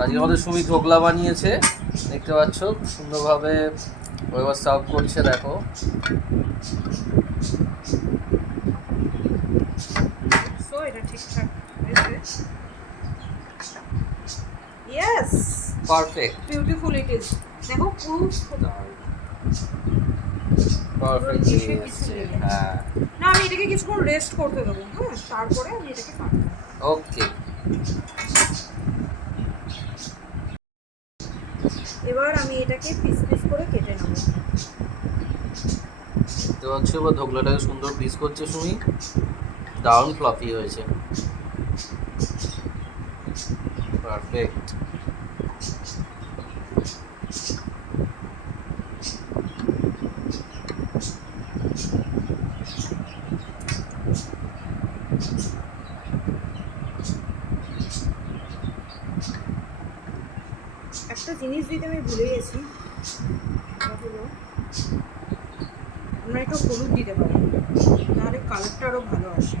আজকে আমাদের সুমি ধোকলা বানিয়েছে, দেখতে পাচ্ছ সুন্দরভাবে এবার সার্ভ করছে। দেখো এটা ঠিকঠাক হয়েছে। Yes, perfect, beautiful it is. দেখো পুরো পারফেক্ট এসেছে। হ্যাঁ, না আমি এটাকে কিছুক্ষণ রেস্ট করতে দেবো, হ্যাঁ, তারপরে আমি এটাকে কাটবো। ওকে। এবার আমি এটাকে পিস পিস করে কেটে নেব। দেখতে পাচ্ছ এবার ধোকলাটাকে সুন্দর পিস করছে সুমি, দারুণ ফ্লাফি হয়েছে, পারফেক্ট। একটা জিনিস দিতে আমি ভুলে গেছি, আমরা একটু হলুদ দিতে পারি, তাহলে কালারটা আরও ভালো আসে।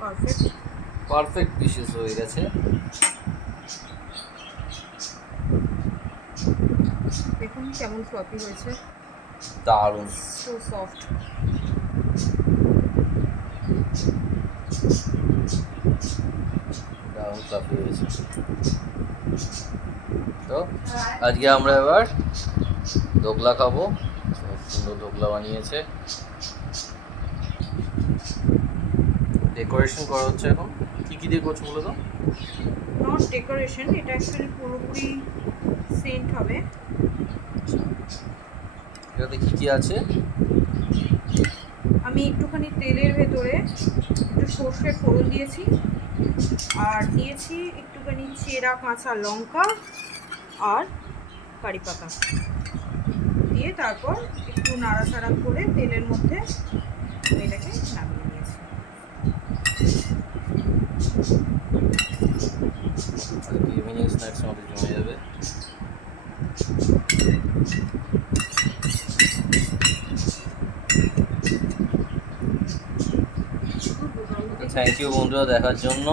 পারফেক্ট পারফেক্ট পিসেস হয়ে গেছে। দেখুন কেমন ফ্লপি হয়েছে, দারুণ, সো সফট। দারুণ ফ্লাফি হয়েছে। তো আজকে আমরা এবার ধোকলা খাবো, সুন্দর ধোকলা বানিয়েছে, ডেকোরেশন করা হচ্ছে এখন। কি কি দিয়ে করছো বলো তো? নট ডেকোরেশন, এটা অ্যাকচুয়ালি পুরোপুরি সেন্ট হবে। এটাতে কি কি আছে? আমি একটুখানি তেলের ভেতরে একটু সর্ষের ফোড়ন দিয়েছি, আর দিয়েছি একটুখানি চেরা কাঁচা লঙ্কা আর কারি পাতা দিয়ে, তারপর একটু নাড়াচাড়া করে তেলের মধ্যে এটাকে নামিয়ে নিয়েছি। ইভিনিং স্ন্যাক্স আমাদের জমে যাবে। থ্যাংক ইউ বন্ধুরা দেখার জন্য।